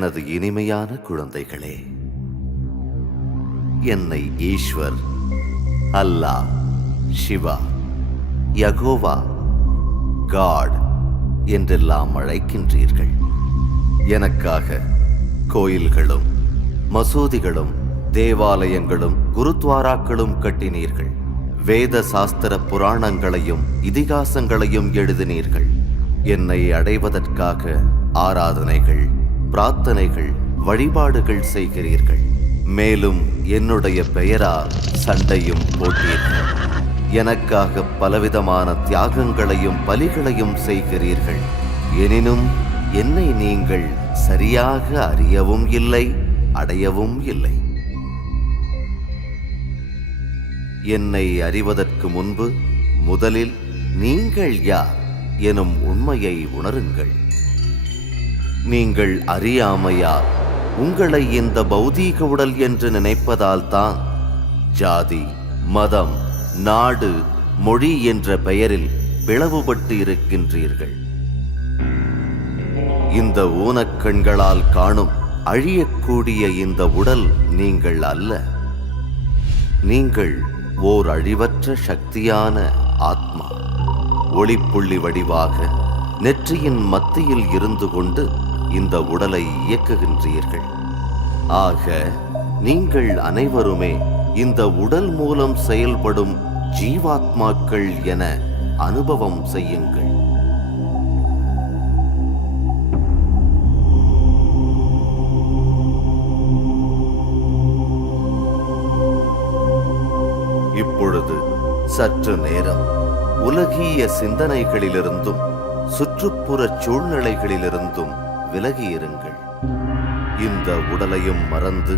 எனது இனிமையான குழந்தைகளே, என்னை ஈஸ்வர், அல்லாஹ், சிவா, யகோவா, காட் என்றெல்லாம் அழைக்கின்றீர்கள். எனக்காக கோயில்களும் மசூதிகளும் தேவாலயங்களும் குருத்வாராக்களும் கட்டினீர்கள். வேத சாஸ்திர புராணங்களையும் இதிகாசங்களையும் எழுதினீர்கள். என்னை அடைவதற்காக ஆராதனைகள், பிரார்த்தனைகள், வழிபாடுகள் செய்கிறீர்கள். மேலும் என்னுடைய பெயரால் சண்டையும் போட்டீர்கள். எனக்காக பலவிதமான தியாகங்களையும் பலிகளையும் செய்கிறீர்கள். எனினும் என்னை நீங்கள் சரியாக அறியவும் இல்லை, அடையவும் இல்லை. என்னை அறிவதற்கு முன்பு முதலில் நீங்கள் யார் எனும் உண்மையை உணருங்கள். நீங்கள் அறியாமையால் உங்களை இந்த பௌதீக உடல் என்று நினைப்பதால் தான் ஜாதி, மதம், நாடு, மொழி என்ற பெயரில் பிளவுபட்டு இருக்கின்றீர்கள். இந்த ஊனக்கண்களால் காணும் அழியக்கூடிய இந்த உடல் நீங்கள் அல்ல. நீங்கள் ஓர் அழிவற்ற சக்தியான ஆத்மா. ஒளிப்புள்ளி வடிவாக நெற்றியின் மத்தியில் இருந்து கொண்டு இந்த உடலை இயக்குகின்றீர்கள். ஆக நீங்கள் அனைவருமே இந்த உடல் மூலம் செயல்படும் ஜீவாத்மாக்கள் என அனுபவம் செய்யுங்கள். இப்பொழுது சற்று நேரம் உலகிய சிந்தனைகளிலிருந்தும் சுற்றுப்புற சூழ்நிலைகளிலிருந்தும் விலகியிருங்கள். இந்த உடலையும் மறந்து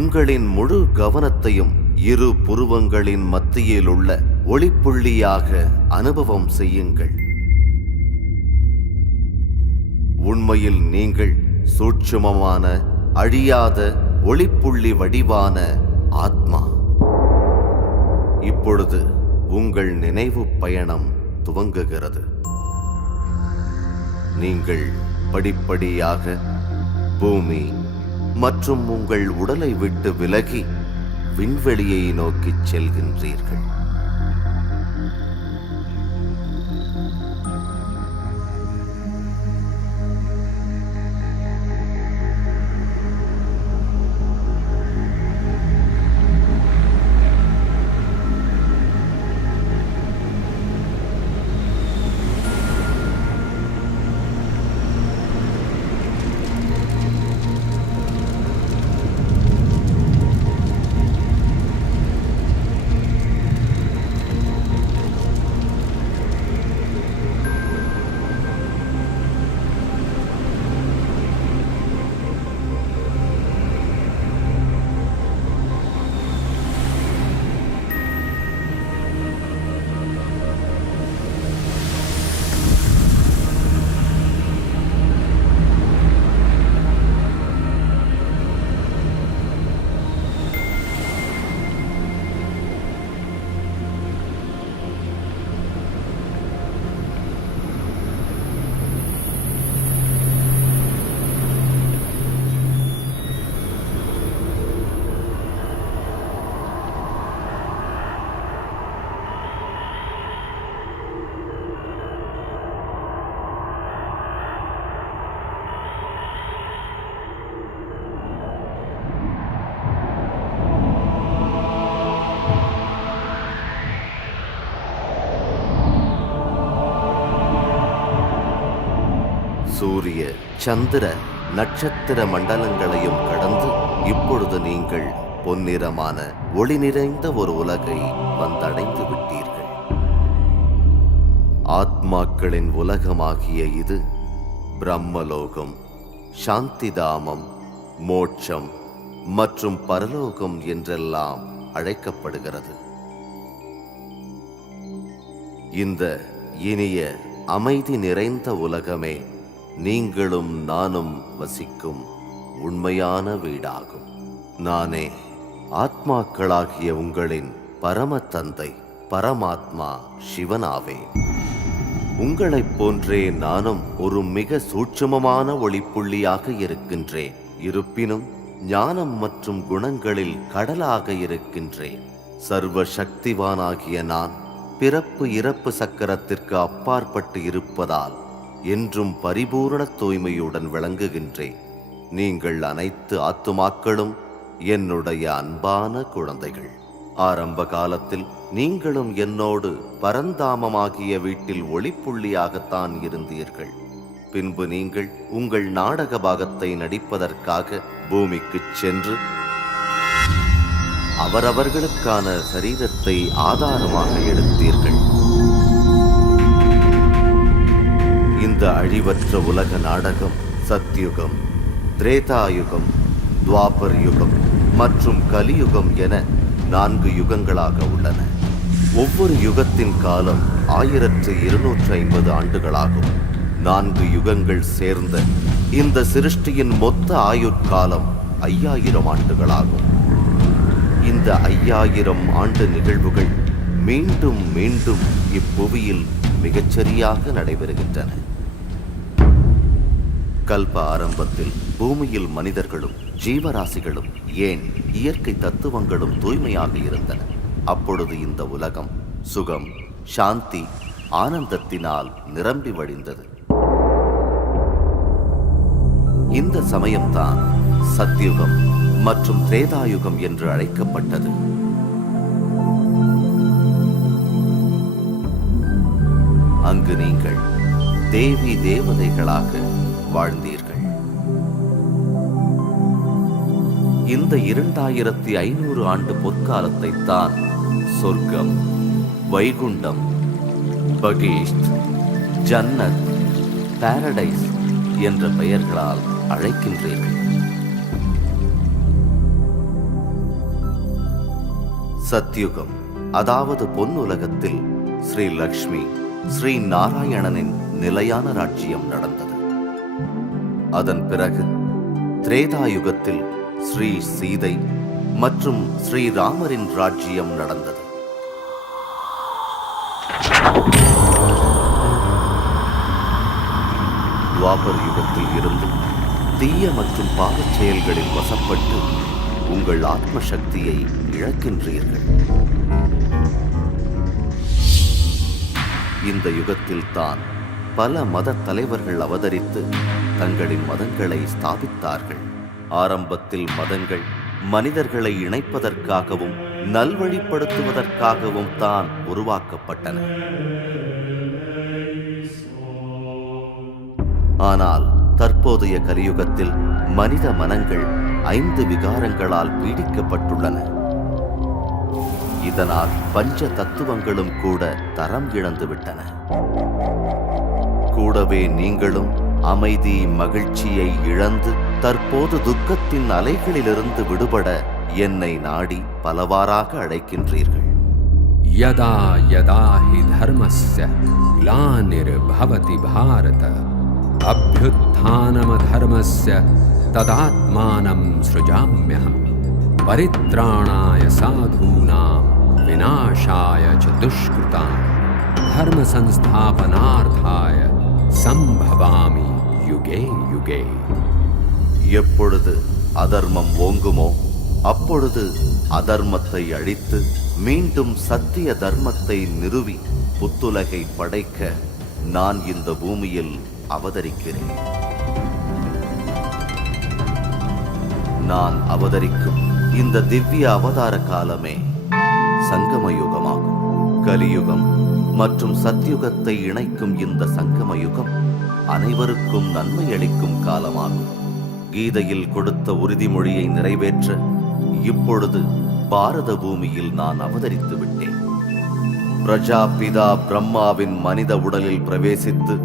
உங்களின் முழு கவனத்தையும் இரு புருவங்களின் மத்தியில் உள்ள ஒளிப்புள்ளியாக அனுபவம் செய்யுங்கள். உண்மையில் நீங்கள் சூட்சுமமான அழியாத ஒளிப்புள்ளி வடிவான ஆத்மா. இப்பொழுது உங்கள் நினைவு பயணம் துவங்குகிறது. நீங்கள் படிப்படியாக பூமி மற்றும் உங்கள் உடலை விட்டு விலகி விண்வெளியை நோக்கிச் செல்கின்றீர்கள். சூரிய, சந்திர, நட்சத்திர மண்டலங்களையும் கடந்து இப்பொழுது நீங்கள் பொன்னிறமான ஒளி நிறைந்த ஒரு உலகை வந்தடைந்து விட்டீர்கள். ஆத்மாக்களின் உலகமாகிய இது பிரம்மலோகம், சாந்திதாமம், மோட்சம் மற்றும் பரலோகம் என்றெல்லாம் அழைக்கப்படுகிறது. இந்த இனிய அமைதி நிறைந்த உலகமே நீங்களும் நானும் வசிக்கும் உண்மையான வீடாகும். நானே ஆத்மாக்களாகிய உங்களின் பரம தந்தை, பரமாத்மா சிவனாவேன். உங்களைப் போன்றே நானும் ஒரு மிக சூட்சுமமான ஒளிப்புள்ளியாக இருக்கின்றேன். இருப்பினும் ஞானம் மற்றும் குணங்களில் கடலாக இருக்கின்றேன். சர்வ சக்திவானாகிய நான் பிறப்பு இறப்பு சக்கரத்திற்கு அப்பாற்பட்டு இருப்பதால் என்றும் பரிபூரண தூய்மையுடன் விளங்குகின்றேன். நீங்கள் அனைத்து ஆத்துமாக்களும் என்னுடைய அன்பான குழந்தைகள். ஆரம்ப காலத்தில் நீங்களும் என்னோடு பரந்தாமமாகிய வீட்டில் ஒளிப்புள்ளியாகத்தான் இருந்தீர்கள். பின்பு நீங்கள் உங்கள் நாடக பாகத்தை நடிப்பதற்காக பூமிக்குச் சென்று அவரவர்களுக்கான சரீரத்தை ஆதாரமாக எடுத்தீர்கள். இந்த அழிவற்ற உலக நாடகம் சத்யுகம், திரேதாயுகம், துவாபர் யுகம் மற்றும் கலியுகம் என 4 யுகங்களாக உள்ளன. ஒவ்வொரு யுகத்தின் காலம் 1250 ஆண்டுகளாகும். 4 யுகங்கள் சேர்ந்த இந்த சிருஷ்டியின் மொத்த ஆயுட்காலம் 5000 ஆண்டுகளாகும். இந்த 5000 ஆண்டு நிகழ்வுகள் மீண்டும் மீண்டும் இப்புவியில் மிகச்சரியாக நடைபெறுகின்றன. கல்ப ஆரம்பத்தில் பூமியில் மனிதர்களும் ஜீவராசிகளும் ஏன் இயற்கை தத்துவங்களும் தூய்மையாக இருந்தன. அப்பொழுது இந்த உலகம் சுகம், சாந்தி, ஆனந்தத்தினால் நிரம்பி வழிந்தது. இந்த சமயம்தான் சத்யுகம் மற்றும் திரேதாயுகம் என்று அழைக்கப்பட்டது. அங்கு நீங்கள் தேவி தேவதைகளாக வாழ்ந்தீர்கள். இந்த 2500 ஆண்டு பொற்காலத்தை தான் சொர்க்கம், வைகுண்டம், பகீஷ்ட், ஜன்னத், பாரடைஸ் என்ற பெயர்களால் அழைக்கின்றீர்கள். சத்யுகம் அதாவது பொன்னுலகத்தில் ஸ்ரீ லக்ஷ்மி, ஸ்ரீ நாராயணனின் நிலையான ராஜ்யம் நடந்தது. அதன் பிறகு திரேதாயுகத்தில் ஸ்ரீ சீதை மற்றும் ஸ்ரீராமரின் ராஜ்யம் நடந்தது. துவாபர் யுகத்தில் இருந்து தீய மற்றும் பாவச் செயல்களில் வசப்பட்டு உங்கள் ஆத்ம சக்தியை இழக்கின்றீர்கள். இந்த யுகத்தில் தான் பல மத தலைவர்கள் அவதரித்து தங்களின் மதங்களை ஸ்தாபித்தார்கள். ஆரம்பத்தில் மதங்கள் மனிதர்களை இணைப்பதற்காகவும் நல்வழிப்படுத்துவதற்காகவும் தான் உருவாக்கப்பட்டன. ஆனால் தற்போதைய கலியுகத்தில் மனித மனங்கள் 5 விகாரங்களால் பீடிக்கப்பட்டுள்ளன. இதனால் பஞ்ச தத்துவங்களும் கூட தரம் இழந்துவிட்டன. கூடவே நீங்களும் அமைதி, மகிழ்ச்சியை இழந்து தற்போது துக்கத்தின் அலைகளிலிருந்து விடுபட என்னை நாடி பலவாறாக அழைக்கின்றீர்கள். யதா யதா ஹி தர்மஸ்ய க்ளானிர்பவதி பாரத அப்யுத்ഥാனம் தர்மஸ்ய ததாத்மானம் ஸ்ருஜாம்யஹம் பரித்ராணாய சாதூனாம் விநாசாய ச துஷ்கிருதாம் தர்ம சம்ஸ்தாபனார்த்தாய சம்பவாமி யுகே யுகே. எப்பொழுது அதர்மம் ஓங்குமோ அப்பொழுது அதர்மத்தை அழித்து மீண்டும் சத்திய தர்மத்தை நிறுவி புத்துலகை படைக்க நான் இந்த பூமியில் அவதரிக்கிறேன். நான் அவதரிக்கும் இந்த திவ்ய அவதார காலமே சங்கம யுகமாகும். கலியுகம் மற்றும் சத்யுகத்தை இணைக்கும் இந்த சங்கம யுகம் அனைவருக்கும் நன்மை அளிக்கும் காலமாகும். கீதையில் கொடுத்த உறுதிமொழியை நிறைவேற்ற இப்பொழுது பாரத பூமியில் நான் அவதரித்து விட்டேன். பிரஜாபிதா பிரம்மாவின் மனித உடலில் பிரவேசித்து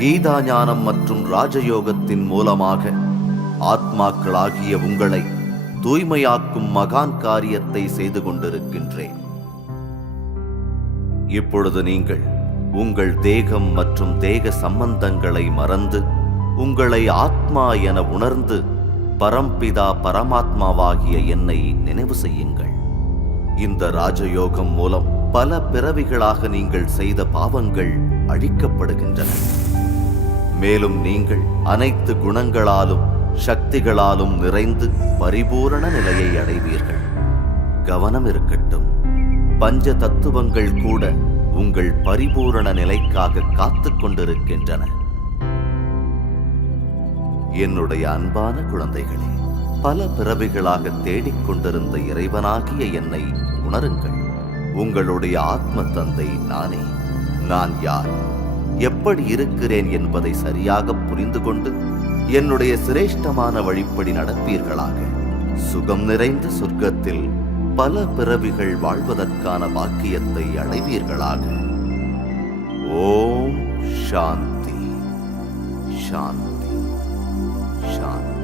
கீதா ஞானம் மற்றும் ராஜயோகத்தின் மூலமாக ஆத்மாக்களாகிய உங்களை தூய்மையாக்கும் மகான் காரியத்தை செய்து கொண்டிருக்கின்றேன். இப்பொழுது நீங்கள் உங்கள் தேகம் மற்றும் தேக சம்பந்தங்களை மறந்து உங்களை ஆத்மா என உணர்ந்து பரம்பிதா பரமாத்மாவாகிய என்னை நினைவு செய்யுங்கள். இந்த ராஜயோகம் மூலம் பல பிறவிகளாக நீங்கள் செய்த பாவங்கள் அழிக்கப்படுகின்றன. மேலும் நீங்கள் அனைத்து குணங்களாலும் சக்திகளாலும் நிறைந்து பரிபூரண நிலையை அடைவீர்கள். கவனம் இருக்கட்டும், பஞ்ச தத்துவங்கள் கூட உங்கள் பரிபூரண நிலைக்காக காத்துக் கொண்டிருக்கின்றன. என்னுடைய அன்பான குழந்தைகளே, பல பிறவிகளாக தேடிக்கொண்டிருந்த இறைவனாகிய என்னை உணருங்கள். உங்களுடைய ஆத்ம தந்தை நானே. நான் யார், எப்படி இருக்கிறேன் என்பதை சரியாக புரிந்து கொண்டு என்னுடைய சிரேஷ்டமான வழிப்படி நடப்பீர்களாக. சுகம் நிறைந்த சொர்க்கத்தில் பல பிறவிகள் வாழ்வதற்கான பாக்கியத்தை அடைவீர்களாக. ஓம் சாந்தி, சாந்தி, சாந்தி.